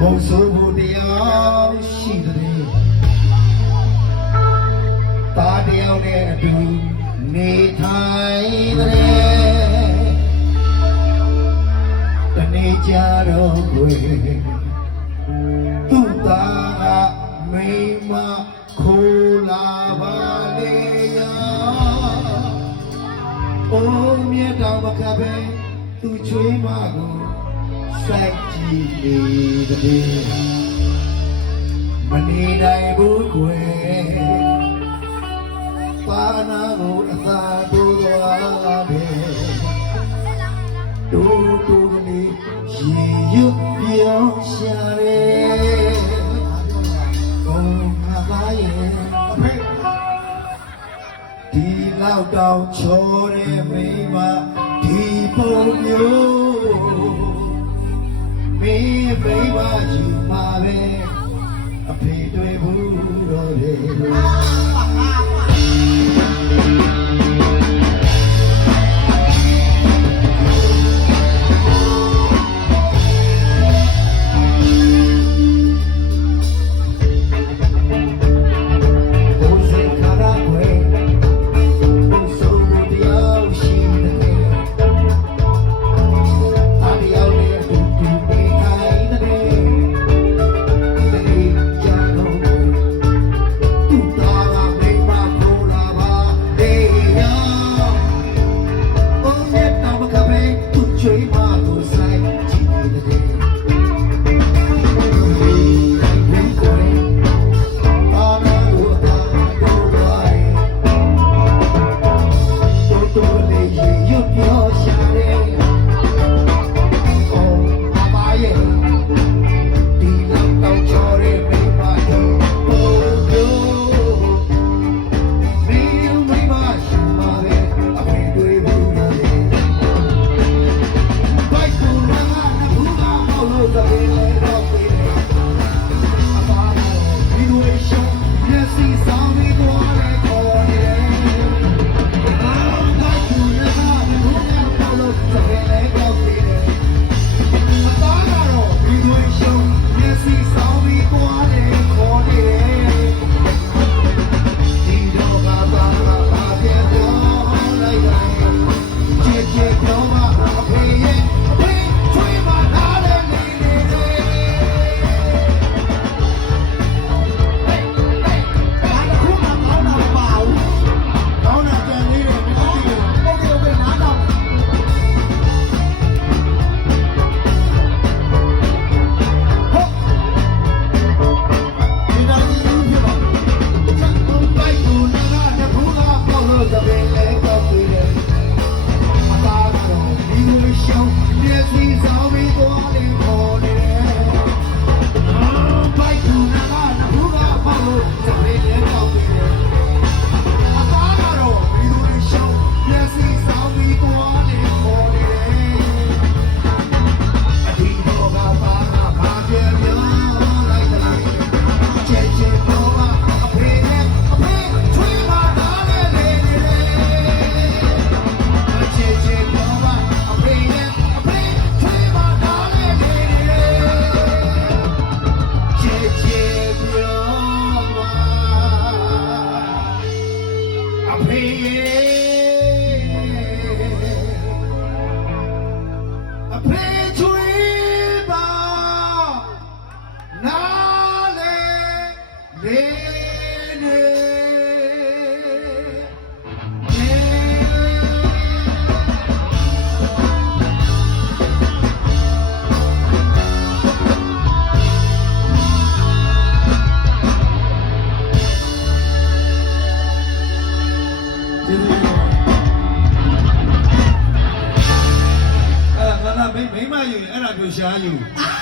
မုံဆိုးဖို့တရားရှိတယ်တာတရားနဲ့အတူနေထိုင်တယ်တနေ့ကြတော့ွယ်သူ့သားကမိမခိုးလာပါလေရာအိုးမြတ်တော်မကပဲသူချွေးမကိုစိုက်ကြည့်နေတဲ့မနေနိုင်ဘူးကွယ်ပါနာကိုအသာတိုးသွားတယ်တိုးတိုးကလေးရေရွတ်ပြောရှာတယ်ဘုံခါပါရဲ့အဖေဒီလောက်တောင်ချောတဲ့မိမဒီပုံမျိုးမင်းမိမယူမှာပဲအဖေတွေ့ဘူးတော့လေမိမယူရင်အဲ့ဒါမျိုးရှားယူ